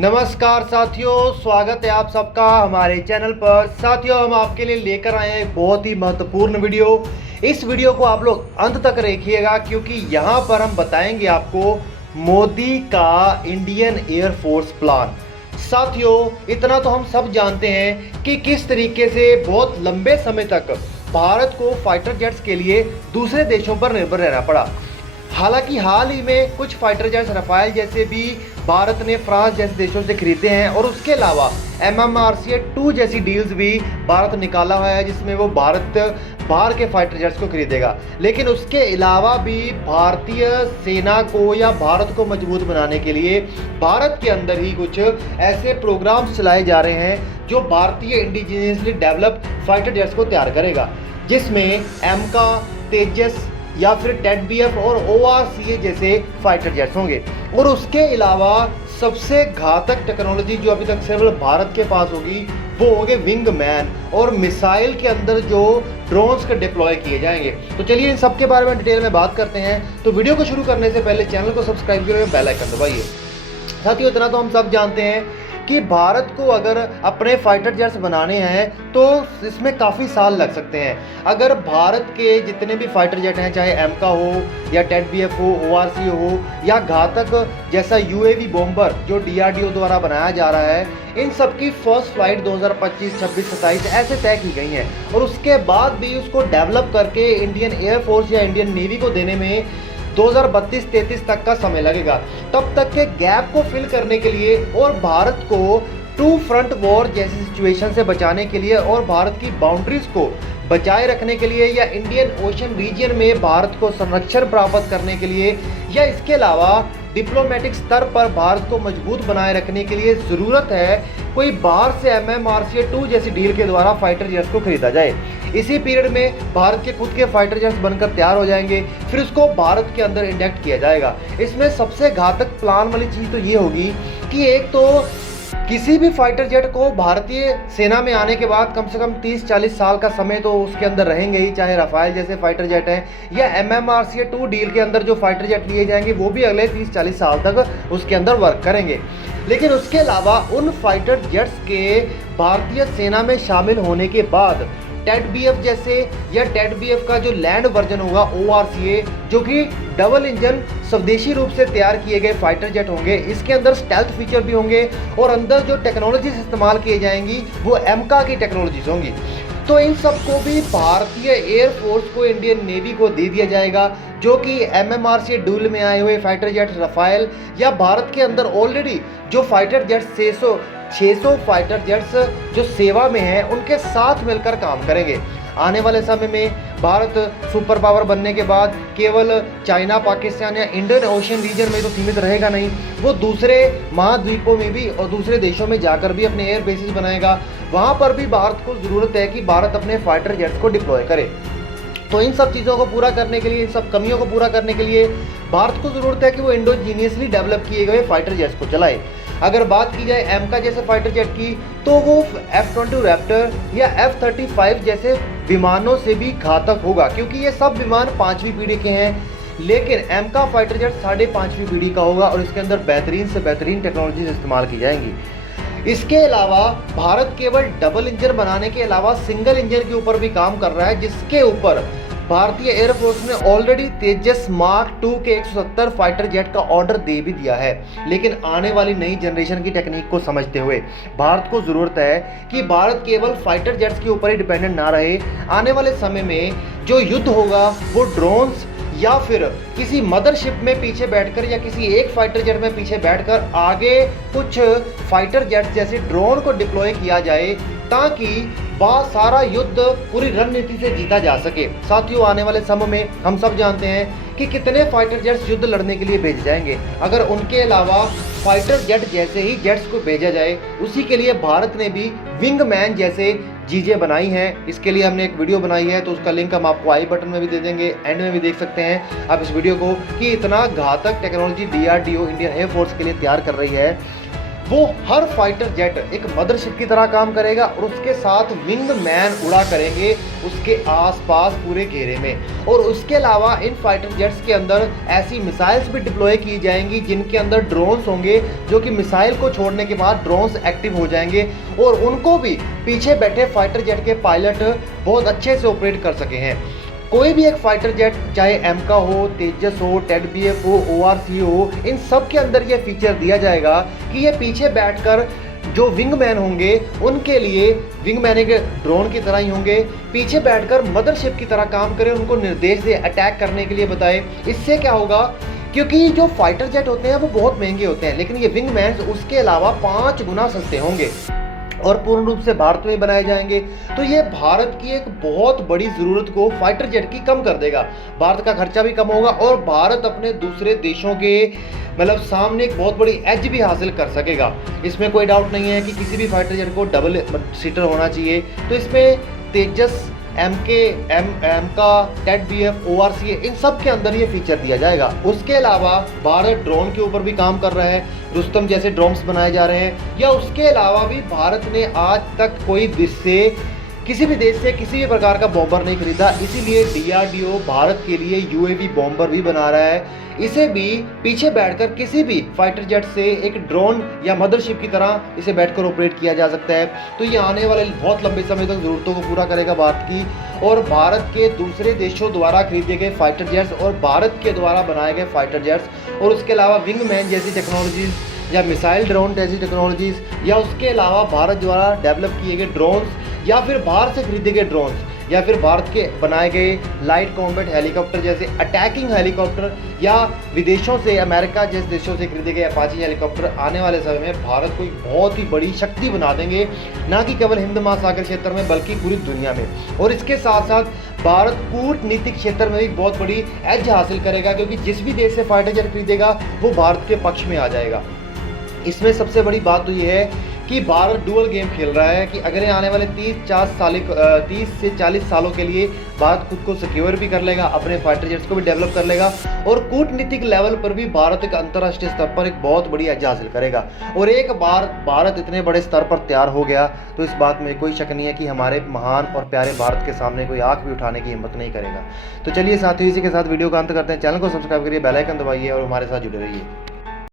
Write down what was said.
नमस्कार साथियों, स्वागत है आप सबका हमारे चैनल पर। साथियों, हम आपके लिए लेकर आए हैं एक बहुत ही महत्वपूर्ण वीडियो। इस वीडियो को आप लोग अंत तक देखिएगा क्योंकि यहाँ पर हम बताएंगे आपको मोदी का इंडियन एयरफोर्स प्लान। साथियों, इतना तो हम सब जानते हैं कि किस तरीके से बहुत लंबे समय तक भारत को फाइटर जेट्स के लिए दूसरे देशों पर निर्भर रहना पड़ा। हालांकि हाल ही में कुछ फाइटर जेट्स रफाल जैसे भी भारत ने फ्रांस जैसे देशों से खरीदे हैं और उसके अलावा MMRCA-2 जैसी डील्स भी भारत निकाला हुआ है जिसमें वो भारत बाहर के फाइटर जेट्स को खरीदेगा। लेकिन उसके अलावा भी भारतीय सेना को या भारत को मजबूत बनाने के लिए भारत के अंदर ही कुछ ऐसे प्रोग्राम्स चलाए जा रहे हैं जो भारतीय इंडिजीनियसली डेवलप्ड फाइटर जेट्स को तैयार करेगा, जिसमें एमका, तेजस या फिर टेट-BF और ORCA जैसे फाइटर जेट्स होंगे। और उसके अलावा सबसे घातक टेक्नोलॉजी जो अभी तक सिर्फ भारत के पास होगी वो होंगे विंग मैन और मिसाइल के अंदर जो ड्रोन्स के डिप्लॉय किए जाएंगे। तो चलिए इन सब के बारे में डिटेल में बात करते हैं। तो वीडियो को शुरू करने से पहले चैनल को सब्सक्राइब करिए, बेल आइकन दबाइए। साथियों, इतना तो हम सब जानते हैं कि भारत को अगर अपने फाइटर जेट्स बनाने हैं तो इसमें काफ़ी साल लग सकते हैं। अगर भारत के जितने भी फाइटर जेट हैं, चाहे एमका हो या टेट-BF हो, ORCA हो या घातक जैसा UAV बॉम्बर जो DRDO द्वारा बनाया जा रहा है, इन सब की फर्स्ट फ्लाइट 2025, 26, 27 ऐसे तय की गई हैं। और उसके बाद भी उसको डेवलप करके इंडियन एयरफोर्स या इंडियन नेवी को देने में 2032-33 तक का समय लगेगा। तब तक के गैप को फिल करने के लिए और भारत को टू फ्रंट वॉर जैसी सिचुएशन से बचाने के लिए और भारत की बाउंड्रीज को बचाए रखने के लिए या इंडियन ओशन रीजन में भारत को संरक्षण प्राप्त करने के लिए या इसके अलावा डिप्लोमेटिक स्तर पर भारत को मजबूत बनाए रखने के लिए ज़रूरत है कोई बाहर से MMRCA-2 जैसी डील के द्वारा फाइटर जेट्स को खरीदा जाए। इसी पीरियड में भारत के खुद के फाइटर जेट्स बनकर तैयार हो जाएंगे, फिर उसको भारत के अंदर इंजेक्ट किया जाएगा। इसमें सबसे घातक प्लान वाली चीज़ तो ये होगी कि एक तो किसी भी फाइटर जेट को भारतीय सेना में आने के बाद कम से कम 30-40 साल का समय तो उसके अंदर रहेंगे ही, चाहे रफाल जैसे फाइटर जेट हैं या MMRCA-2 डील के अंदर जो फाइटर जेट लिए जाएंगे वो भी अगले 30-40 साल तक उसके अंदर वर्क करेंगे। लेकिन उसके अलावा उन फाइटर जेट्स के भारतीय सेना में शामिल होने के बाद टेट-BF जैसे या टेट-BF का जो लैंड वर्जन होगा ORCA, जो कि डबल इंजन स्वदेशी रूप से तैयार किए गए फाइटर जेट होंगे। इसके अंदर स्टेल्थ फीचर भी होंगे और अंदर जो टेक्नोलॉजीज इस्तेमाल किए जाएंगी वो एमका की टेक्नोलॉजीज होंगी। तो इन सबको भी भारतीय एयरफोर्स को, इंडियन नेवी को दे दिया जाएगा, जो कि MMRCA डूल में आए हुए फाइटर जेट रफाल या भारत के अंदर ऑलरेडी जो फाइटर जेट्स 600 फाइटर जेट्स जो सेवा में हैं उनके साथ मिलकर काम करेंगे। आने वाले समय में भारत सुपर पावर बनने के बाद केवल चाइना, पाकिस्तान या इंडियन ओशन रीजन में तो सीमित रहेगा नहीं, वो दूसरे महाद्वीपों में भी और दूसरे देशों में जाकर भी अपने एयर बेसिस बनाएगा। वहाँ पर भी भारत को ज़रूरत है कि भारत अपने फाइटर जेट्स को डिप्लॉय करे। तो इन सब चीज़ों को पूरा करने के लिए, इन सब कमियों को पूरा करने के लिए भारत को ज़रूरत है कि वो इंडोजीनियसली डेवलप किए गए फाइटर जेट्स को चलाए। अगर बात की जाए एमका जैसे फाइटर जेट की तो वो F-22 रैप्टर या F-35 जैसे विमानों से भी घातक होगा, क्योंकि ये सब विमान 5वीं पीढ़ी के हैं। लेकिन एमका फाइटर जेट 5.5वीं पीढ़ी का होगा और इसके अंदर बेहतरीन से बेहतरीन टेक्नोलॉजीज इस्तेमाल की जाएंगी। इसके अलावा भारत केवल डबल इंजन बनाने के अलावा सिंगल इंजन के ऊपर भी काम कर रहा है, जिसके ऊपर भारतीय एयरफोर्स ने ऑलरेडी तेजस मार्क 2 के 170 फाइटर जेट का ऑर्डर दे भी दिया है। लेकिन आने वाली नई जनरेशन की टेक्निक को समझते हुए भारत को ज़रूरत है कि भारत केवल फाइटर जेट्स के ऊपर ही डिपेंडेंट ना रहे। आने वाले समय में जो युद्ध होगा वो ड्रोन्स या फिर किसी मदरशिप में पीछे बैठकर या किसी एक फाइटर जेट में पीछे बैठकर आगे कुछ फाइटर जेट्स जैसे ड्रोन को डिप्लॉय किया जाए, ताकि सारा युद्ध पूरी रणनीति से जीता जा सके। साथियों, आने वाले समय में हम सब जानते हैं कि कितने फाइटर जेट्स युद्ध लड़ने के लिए भेजे जाएंगे। अगर उनके अलावा फाइटर जेट जैसे ही जेट्स को भेजा जाए, उसी के लिए भारत ने भी विंग मैन जैसे चीज़ें बनाई हैं। इसके लिए हमने एक वीडियो बनाई है, तो उसका लिंक हम आपको आई बटन में भी दे देंगे, एंड में भी देख सकते हैं आप इस वीडियो को, कि इतना घातक टेक्नोलॉजी DRDO इंडियन एयरफोर्स के लिए तैयार कर रही है। वो हर फाइटर जेट एक मदरशिप की तरह काम करेगा और उसके साथ विंग मैन उड़ा करेंगे उसके आसपास पूरे घेरे में। और उसके अलावा इन फाइटर जेट्स के अंदर ऐसी मिसाइल्स भी डिप्लॉय की जाएंगी जिनके अंदर ड्रोन्स होंगे, जो कि मिसाइल को छोड़ने के बाद ड्रोन्स एक्टिव हो जाएंगे और उनको भी पीछे बैठे फाइटर जेट के पायलट बहुत अच्छे से ऑपरेट कर सके हैं। कोई भी एक फाइटर जेट, चाहे एमका हो, तेजस हो, टेड-बीएफ हो, ओआरसी हो, इन सब के अंदर ये फीचर दिया जाएगा कि ये पीछे बैठकर जो विंगमैन होंगे उनके लिए विंगमैन एक ड्रोन की तरह ही होंगे, पीछे बैठकर मदरशिप की तरह काम करें, उनको निर्देश दे अटैक करने के लिए बताए। इससे क्या होगा, क्योंकि जो फाइटर जेट होते हैं वो बहुत महंगे होते हैं, लेकिन ये विंगमैन उसके अलावा 5 गुना सस्ते होंगे और पूर्ण रूप से भारत में बनाए जाएंगे। तो ये भारत की एक बहुत बड़ी ज़रूरत को फाइटर जेट की कम कर देगा, भारत का खर्चा भी कम होगा और भारत अपने दूसरे देशों के सामने एक बहुत बड़ी एज भी हासिल कर सकेगा। इसमें कोई डाउट नहीं है कि किसी भी फाइटर जेट को डबल सीटर होना चाहिए। तो इसमें तेजस, एमका, टेड-बीएफ, ओआरसी, इन सब के अंदर ये फीचर दिया जाएगा। उसके अलावा भारत ड्रोन के ऊपर भी काम कर रहा है, रुस्तम जैसे ड्रोन्स बनाए जा रहे हैं। या उसके अलावा भी भारत ने आज तक किसी भी देश से किसी भी प्रकार का बॉम्बर नहीं खरीदा, इसीलिए डीआरडीओ भारत के लिए यूएवी बॉम्बर भी बना रहा है। इसे भी पीछे बैठकर किसी भी फाइटर जेट से एक ड्रोन या मदरशिप की तरह इसे बैठकर ऑपरेट किया जा सकता है। तो ये आने वाले बहुत लंबे समय तक ज़रूरतों को पूरा करेगा भारत की, और भारत के दूसरे देशों द्वारा खरीदे गए फाइटर जेट्स और भारत के द्वारा बनाए गए फाइटर जेट्स और उसके अलावा विंगमैन जैसी टेक्नोलॉजीज़ या मिसाइल ड्रोन जैसी टेक्नोलॉजीज़ या उसके अलावा भारत द्वारा डेवलप किए गए ड्रोन्स या फिर बाहर से खरीदे गए ड्रोन्स या फिर भारत के बनाए गए लाइट कॉम्बैट हेलीकॉप्टर जैसे अटैकिंग हेलीकॉप्टर या विदेशों से, अमेरिका जैसे देशों से खरीदे गए अपाची हेलीकॉप्टर आने वाले समय में भारत को एक बहुत ही बड़ी शक्ति बना देंगे, ना कि केवल हिंद महासागर क्षेत्र में बल्कि पूरी दुनिया में। और इसके साथ साथ भारत कूटनीतिक क्षेत्र में भी बहुत बड़ी एज हासिल करेगा, क्योंकि जिस भी देश से फाइटर जेट खरीदेगा वो भारत के पक्ष में आ जाएगा। इसमें सबसे बड़ी बात तो ये है कि भारत डुअल गेम खेल रहा है कि अगर आने वाले 30 से 40 सालों के लिए भारत खुद को सिक्योर भी कर लेगा, अपने फाइटर जेट्स को भी डेवलप कर लेगा और कूटनीतिक लेवल पर भी भारत एक अंतर्राष्ट्रीय स्तर पर एक बहुत बड़ी एज हासिल करेगा। और एक बार भारत इतने बड़े स्तर पर तैयार हो गया तो इस बात में कोई शक नहीं है कि हमारे महान और प्यारे भारत के सामने कोई आंख भी उठाने की हिम्मत नहीं करेगा। तो चलिए साथियों, इसी के साथ वीडियो का अंत करते हैं। चैनल को सब्सक्राइब करिए, बेल आइकन दबाइए और हमारे साथ जुड़े रहिए।